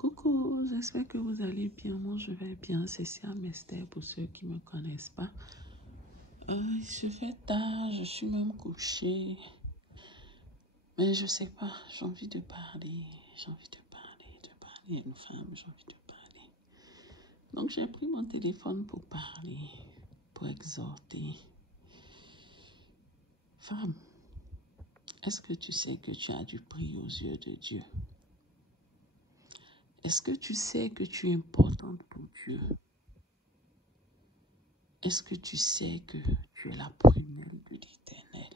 Coucou, j'espère que vous allez bien. Moi, je vais bien. C'est Siam Esther pour ceux qui ne me connaissent pas. Il se fait tard, je suis même couchée. Mais je sais pas, j'ai envie de parler. J'ai envie de parler à une femme, j'ai envie de parler. Donc, j'ai pris mon téléphone pour parler, pour exhorter. Femme, est-ce que tu sais que tu as du prix aux yeux de Dieu? Est-ce que tu sais que tu es importante pour Dieu? Est-ce que tu sais que tu es la prunelle de l'Éternel?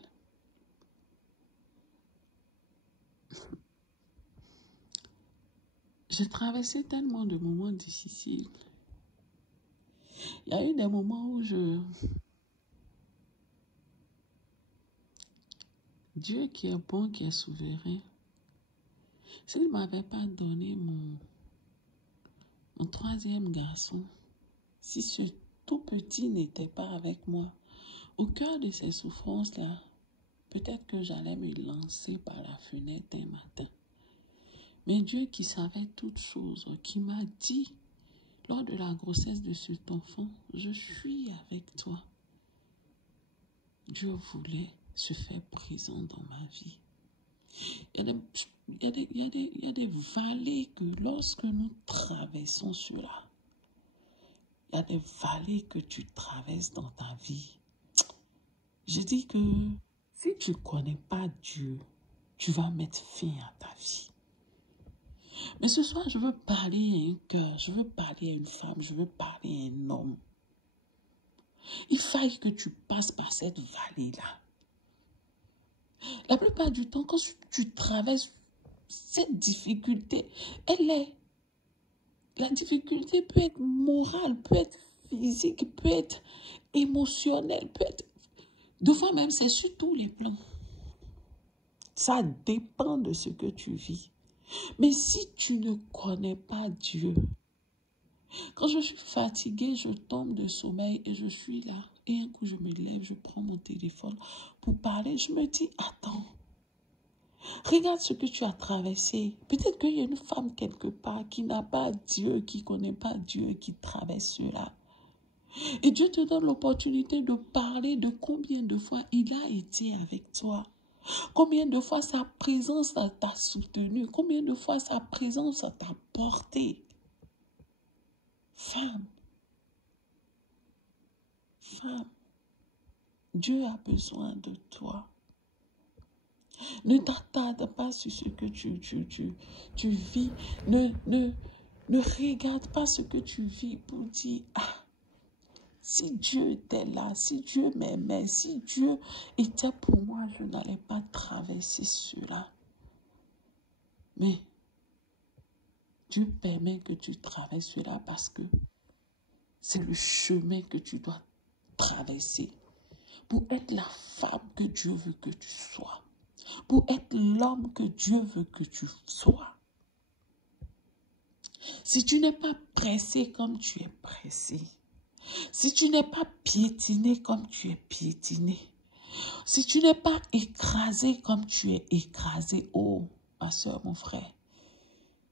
J'ai traversé tellement de moments difficiles. Il y a eu des moments où Dieu qui est bon, qui est souverain, s'il ne m'avait pas donné mon troisième garçon, si ce tout petit n'était pas avec moi, au cœur de ces souffrances-là, peut-être que j'allais me lancer par la fenêtre un matin. Mais Dieu qui savait toutes choses, qui m'a dit, lors de la grossesse de cet enfant, je suis avec toi. Dieu voulait se faire présent dans ma vie. Il y a des vallées que lorsque nous traversons cela, il y a des vallées que tu traverses dans ta vie. Je dis que si tu ne connais pas Dieu, tu vas mettre fin à ta vie. Mais ce soir, je veux parler à un cœur, je veux parler à une femme, je veux parler à un homme. Il faille que tu passes par cette vallée-là. La plupart du temps, quand tu traverses cette difficulté, la difficulté peut être morale, peut être physique, peut être émotionnelle, peut être, deux fois même, c'est sur tous les plans. Ça dépend de ce que tu vis. Mais si tu ne connais pas Dieu, quand je suis fatiguée, je tombe de sommeil et je suis là. Et un coup, je me lève, je prends mon téléphone pour parler. Je me dis, attends, regarde ce que tu as traversé. Peut-être qu'il y a une femme quelque part qui n'a pas Dieu, qui ne connaît pas Dieu, qui traverse cela. Et Dieu te donne l'opportunité de parler de combien de fois il a été avec toi. Combien de fois sa présence t'a soutenu. Combien de fois sa présence t'a porté. Femme, Dieu a besoin de toi. Ne t'attarde pas sur ce que tu vis. Ne regarde pas ce que tu vis pour dire, ah, si Dieu était là, si Dieu m'aimait, si Dieu était pour moi, je n'allais pas traverser cela. Mais Dieu permet que tu traverses cela parce que c'est le chemin que tu dois traverser pour être la femme que Dieu veut que tu sois. Pour être l'homme que Dieu veut que tu sois. Si tu n'es pas pressé comme tu es pressé, si tu n'es pas piétiné comme tu es piétiné, si tu n'es pas écrasé comme tu es écrasé, oh, ma soeur, mon frère,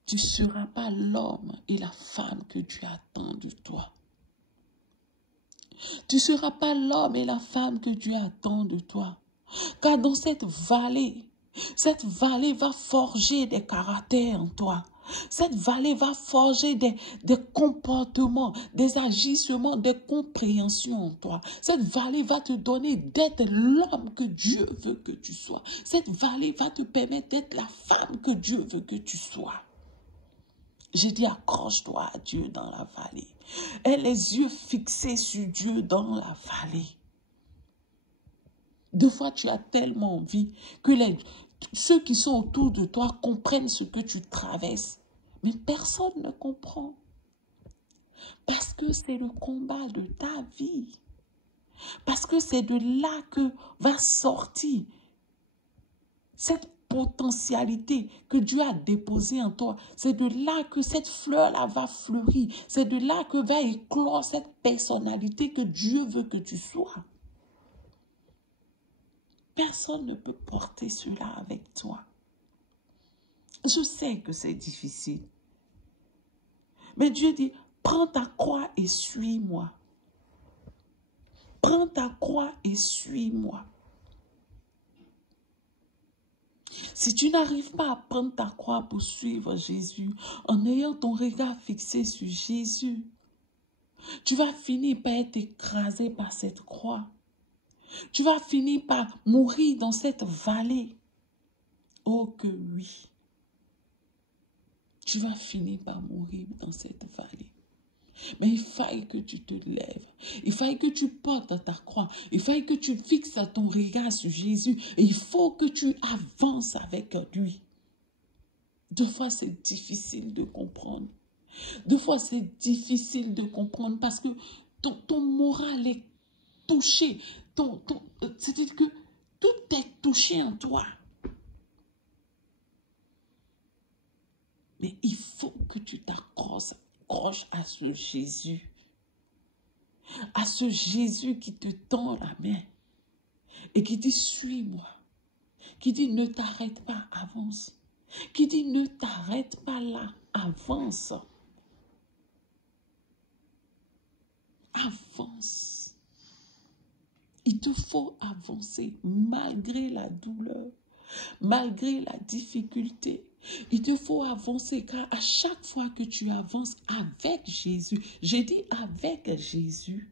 tu ne seras pas l'homme et la femme que Dieu attend de toi. Tu ne seras pas l'homme et la femme que Dieu attend de toi. Car dans cette vallée va forger des caractères en toi. Cette vallée va forger des comportements, des agissements, des compréhensions en toi. Cette vallée va te donner d'être l'homme que Dieu veut que tu sois. Cette vallée va te permettre d'être la femme que Dieu veut que tu sois. J'ai dit, accroche-toi à Dieu dans la vallée. Aie les yeux fixés sur Dieu dans la vallée. Deux fois, tu as tellement envie que ceux qui sont autour de toi comprennent ce que tu traverses. Mais personne ne comprend. Parce que c'est le combat de ta vie. Parce que c'est de là que va sortir cette potentialité que Dieu a déposée en toi. C'est de là que cette fleur-là va fleurir. C'est de là que va éclore cette personnalité que Dieu veut que tu sois. Personne ne peut porter cela avec toi. Je sais que c'est difficile. Mais Dieu dit, prends ta croix et suis-moi. Prends ta croix et suis-moi. Si tu n'arrives pas à prendre ta croix pour suivre Jésus, en ayant ton regard fixé sur Jésus, tu vas finir par être écrasé par cette croix. Tu vas finir par mourir dans cette vallée. Oh que oui. Tu vas finir par mourir dans cette vallée. Mais il faille que tu te lèves. Il faille que tu portes ta croix. Il faille que tu fixes ton regard sur Jésus. Et il faut que tu avances avec lui. Deux fois, c'est difficile de comprendre. Deux fois, c'est difficile de comprendre parce que ton moral est touché. C'est-à-dire que tout est touché en toi. Mais il faut que tu t'accroches à ce Jésus. À ce Jésus qui te tend la main et qui dit, suis-moi. Qui dit, ne t'arrête pas, avance. Qui dit, ne t'arrête pas là, avance. Avance. Il te faut avancer malgré la douleur, malgré la difficulté. Il te faut avancer car à chaque fois que tu avances avec Jésus, j'ai dit avec Jésus,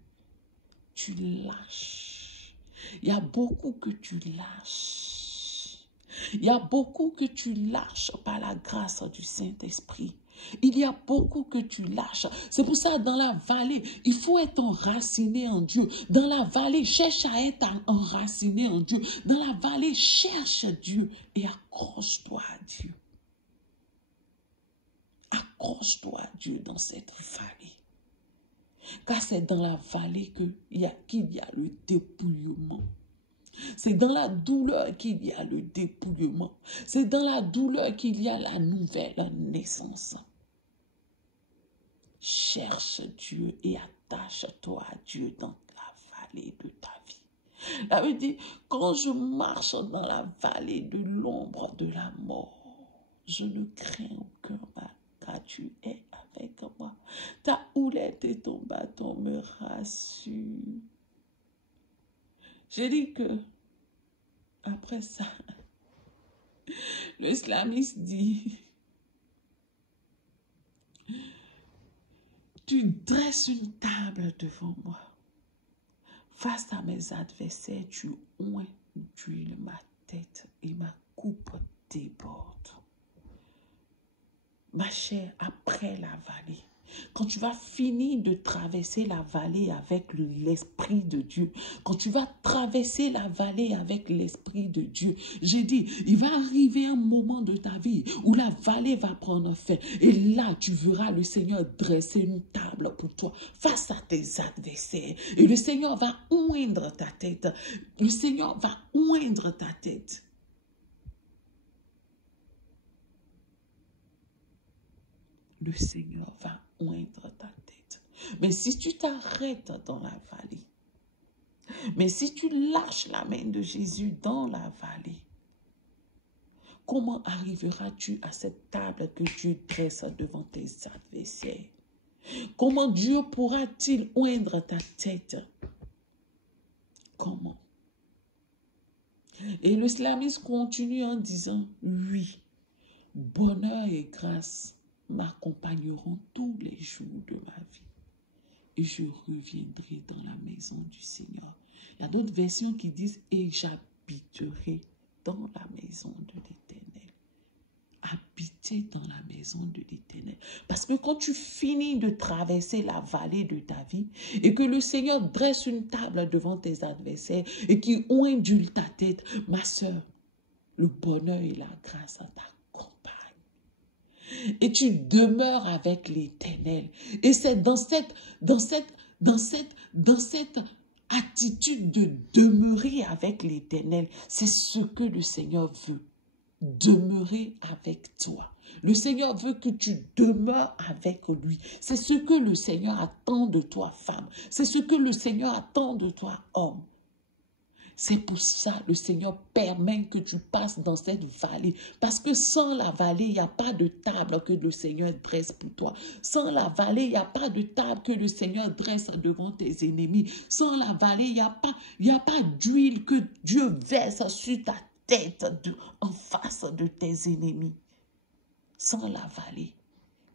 tu lâches. Il y a beaucoup que tu lâches. Il y a beaucoup que tu lâches par la grâce du Saint-Esprit. Il y a beaucoup que tu lâches. C'est pour ça, dans la vallée, il faut être enraciné en Dieu. Dans la vallée, cherche à être enraciné en Dieu. Dans la vallée, cherche Dieu et accroche-toi à Dieu. Accroche-toi à Dieu dans cette vallée. Car c'est dans la vallée qu'il y a le dépouillement. C'est dans la douleur qu'il y a le dépouillement. C'est dans la douleur qu'il y a la nouvelle naissance. Cherche Dieu et attache-toi à Dieu dans la vallée de ta vie. La Bible dit, quand je marche dans la vallée de l'ombre de la mort, je ne crains aucun mal, car tu es avec moi. Ta houlette et ton bâton me rassurent. J'ai dit que, après ça, l'islamiste dit, tu dresses une table devant moi. Face à mes adversaires, tu oins d'huile ma tête et ma coupe déborde. Ma chère, après la vallée, quand tu vas finir de traverser la vallée avec l'Esprit de Dieu, quand tu vas traverser la vallée avec l'Esprit de Dieu, j'ai dit, il va arriver un moment de ta vie où la vallée va prendre fin. Et là, tu verras le Seigneur dresser une table pour toi face à tes adversaires. Et le Seigneur va oindre ta tête. Le Seigneur va oindre ta tête. Le Seigneur va oindre ta tête. Mais si tu t'arrêtes dans la vallée, mais si tu lâches la main de Jésus dans la vallée, comment arriveras-tu à cette table que Dieu dresse devant tes adversaires? Comment Dieu pourra-t-il oindre ta tête? Comment? Et le islamiste continue en disant, oui, bonheur et grâce m'accompagneront tous les jours de ma vie. Et je reviendrai dans la maison du Seigneur. Il y a d'autres versions qui disent, et j'habiterai dans la maison de l'Éternel. Habiter dans la maison de l'Éternel. Parce que quand tu finis de traverser la vallée de ta vie et que le Seigneur dresse une table devant tes adversaires et qu'il oindule ta tête, ma soeur, le bonheur et la grâce t'accompagnent. Et tu demeures avec l'Éternel. Et c'est dans cette attitude de demeurer avec l'Éternel, c'est ce que le Seigneur veut. Demeurer avec toi. Le Seigneur veut que tu demeures avec lui. C'est ce que le Seigneur attend de toi, femme. C'est ce que le Seigneur attend de toi, homme. C'est pour ça le Seigneur permet que tu passes dans cette vallée. Parce que sans la vallée, il n'y a pas de table que le Seigneur dresse pour toi. Sans la vallée, il n'y a pas de table que le Seigneur dresse devant tes ennemis. Sans la vallée, il n'y a pas d'huile que Dieu verse sur ta tête en face de tes ennemis. Sans la vallée,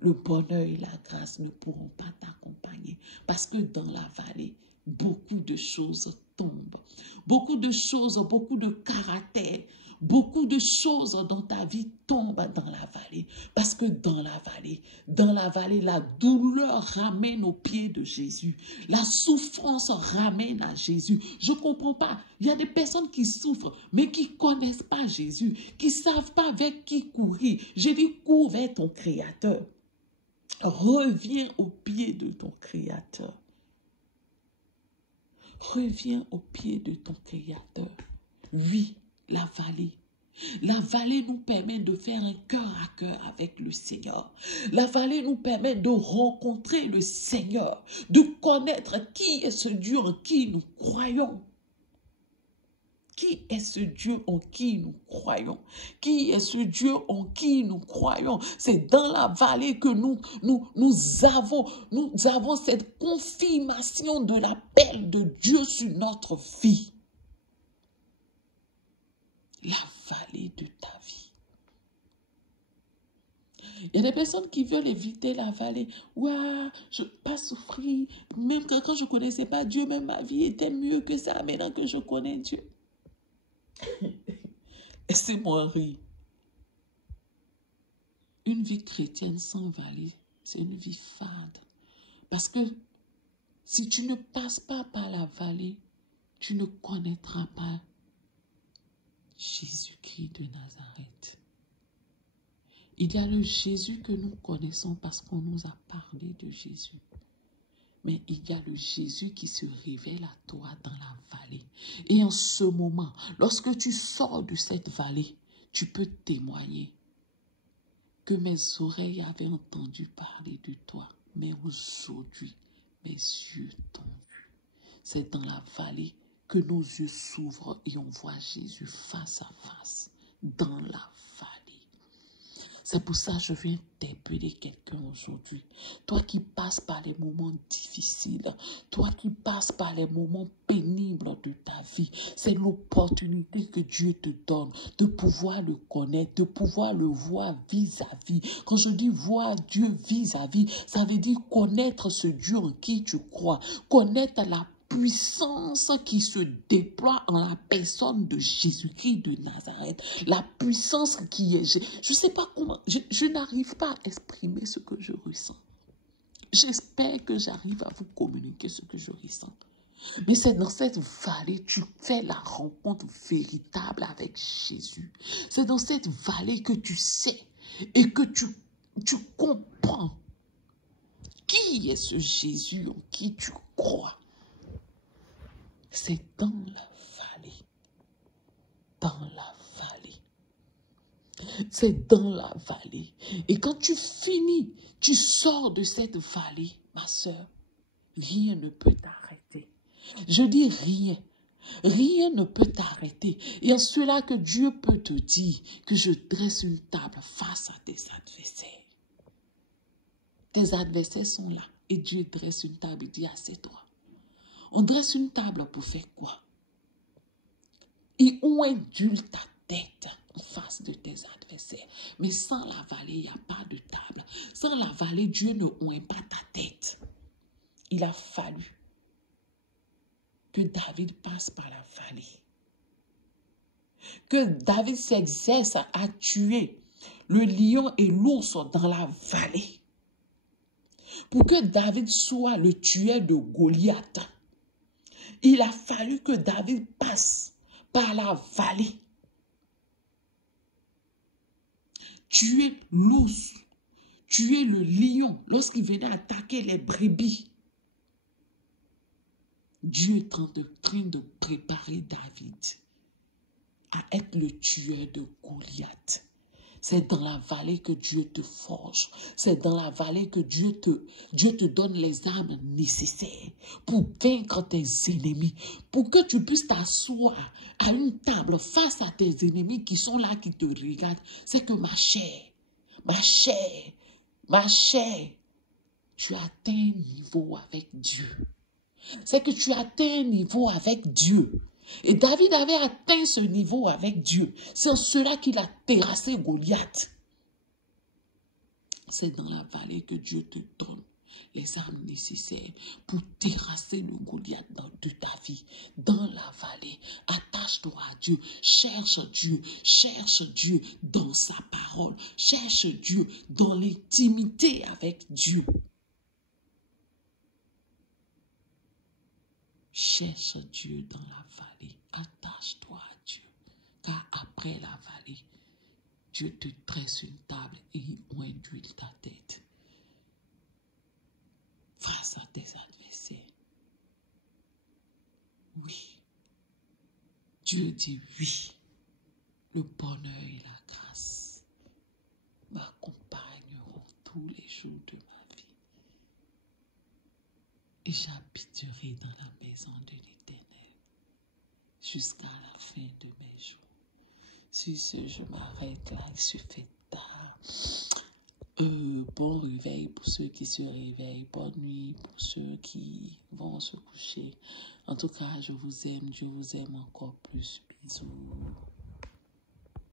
le bonheur et la grâce ne pourront pas t'accompagner. Parce que dans la vallée, beaucoup de choses tombent. Beaucoup de choses, beaucoup de caractère, beaucoup de choses dans ta vie tombent dans la vallée. Parce que dans la vallée, la douleur ramène aux pieds de Jésus. La souffrance ramène à Jésus. Je ne comprends pas. Il y a des personnes qui souffrent, mais qui ne connaissent pas Jésus, qui ne savent pas avec qui courir. J'ai dit, cours vers ton Créateur. Reviens aux pieds de ton Créateur. Reviens aux pieds de ton Créateur. Oui, la vallée. La vallée nous permet de faire un cœur à cœur avec le Seigneur. La vallée nous permet de rencontrer le Seigneur, de connaître qui est ce Dieu en qui nous croyons. Qui est ce Dieu en qui nous croyons? Qui est ce Dieu en qui nous croyons? C'est dans la vallée que nous avons cette confirmation de l'appel de Dieu sur notre vie. La vallée de ta vie. Il y a des personnes qui veulent éviter la vallée. Ouah, je ne veux pas souffrir. Même quand je ne connaissais pas Dieu, même ma vie était mieux que ça maintenant que je connais Dieu. Laissez-moi rire. Une vie chrétienne sans vallée, c'est une vie fade. Parce que si tu ne passes pas par la vallée, tu ne connaîtras pas Jésus-Christ de Nazareth. Il y a le Jésus que nous connaissons parce qu'on nous a parlé de Jésus. Mais il y a le Jésus qui se révèle à toi dans la vallée. Et en ce moment, lorsque tu sors de cette vallée, tu peux témoigner que mes oreilles avaient entendu parler de toi. Mais aujourd'hui, mes yeux t'ont vu. C'est dans la vallée que nos yeux s'ouvrent et on voit Jésus face à face. Dans la vallée. C'est pour ça que je viens t'appeler quelqu'un aujourd'hui. Toi qui passes par les moments difficiles, toi qui passes par les moments pénibles de ta vie, c'est l'opportunité que Dieu te donne de pouvoir le connaître, de pouvoir le voir vis-à-vis. Quand je dis voir Dieu vis-à-vis, ça veut dire connaître ce Dieu en qui tu crois, connaître la puissance qui se déploie en la personne de Jésus-Christ de Nazareth. La puissance qui est... Je ne sais pas comment... Je n'arrive pas à exprimer ce que je ressens. J'espère que j'arrive à vous communiquer ce que je ressens. Mais c'est dans cette vallée que tu fais la rencontre véritable avec Jésus. C'est dans cette vallée que tu sais et que tu comprends qui est ce Jésus en qui tu crois. C'est dans la vallée. Dans la vallée. C'est dans la vallée. Et quand tu finis, tu sors de cette vallée, ma sœur, rien ne peut t'arrêter. Je dis rien. Rien ne peut t'arrêter. Et en cela que Dieu peut te dire que je dresse une table face à tes adversaires. Tes adversaires sont là. Et Dieu dresse une table et dit, assieds-toi. On dresse une table pour faire quoi? Et on indule ta tête en face de tes adversaires. Mais sans la vallée, il n'y a pas de table. Sans la vallée, Dieu ne oint pas ta tête. Il a fallu que David passe par la vallée. Que David s'exerce à tuer le lion et l'ours dans la vallée. Pour que David soit le tueur de Goliath. Il a fallu que David passe par la vallée. Tuer l'ours, tuer le lion lorsqu'il venait attaquer les brebis. Dieu est en train de préparer David à être le tueur de Goliath. C'est dans la vallée que Dieu te forge. C'est dans la vallée que Dieu te donne les armes nécessaires pour vaincre tes ennemis. Pour que tu puisses t'asseoir à une table face à tes ennemis qui sont là, qui te regardent. C'est que ma chère, tu atteins un niveau avec Dieu. C'est que tu atteins un niveau avec Dieu. Et David avait atteint ce niveau avec Dieu. C'est en cela qu'il a terrassé Goliath. C'est dans la vallée que Dieu te donne les armes nécessaires pour terrasser le Goliath de ta vie. Dans la vallée, attache-toi à Dieu. Cherche Dieu dans sa parole. Cherche Dieu dans l'intimité avec Dieu. Cherche Dieu dans la vallée. Attache-toi à Dieu. Car après la vallée, Dieu te dresse une table et on d'huile ta tête. Face à tes adversaires. Oui. Dieu dit oui. Le bonheur et la grâce m'accompagneront tous les jours de ma vie. Et j'habiterai dans la maison de l'Éternel jusqu'à la fin de mes jours. Sur ce, je m'arrête là, il se fait tard. Bon réveil pour ceux qui se réveillent. Bonne nuit pour ceux qui vont se coucher. En tout cas, je vous aime. Dieu vous aime encore plus. Bisous.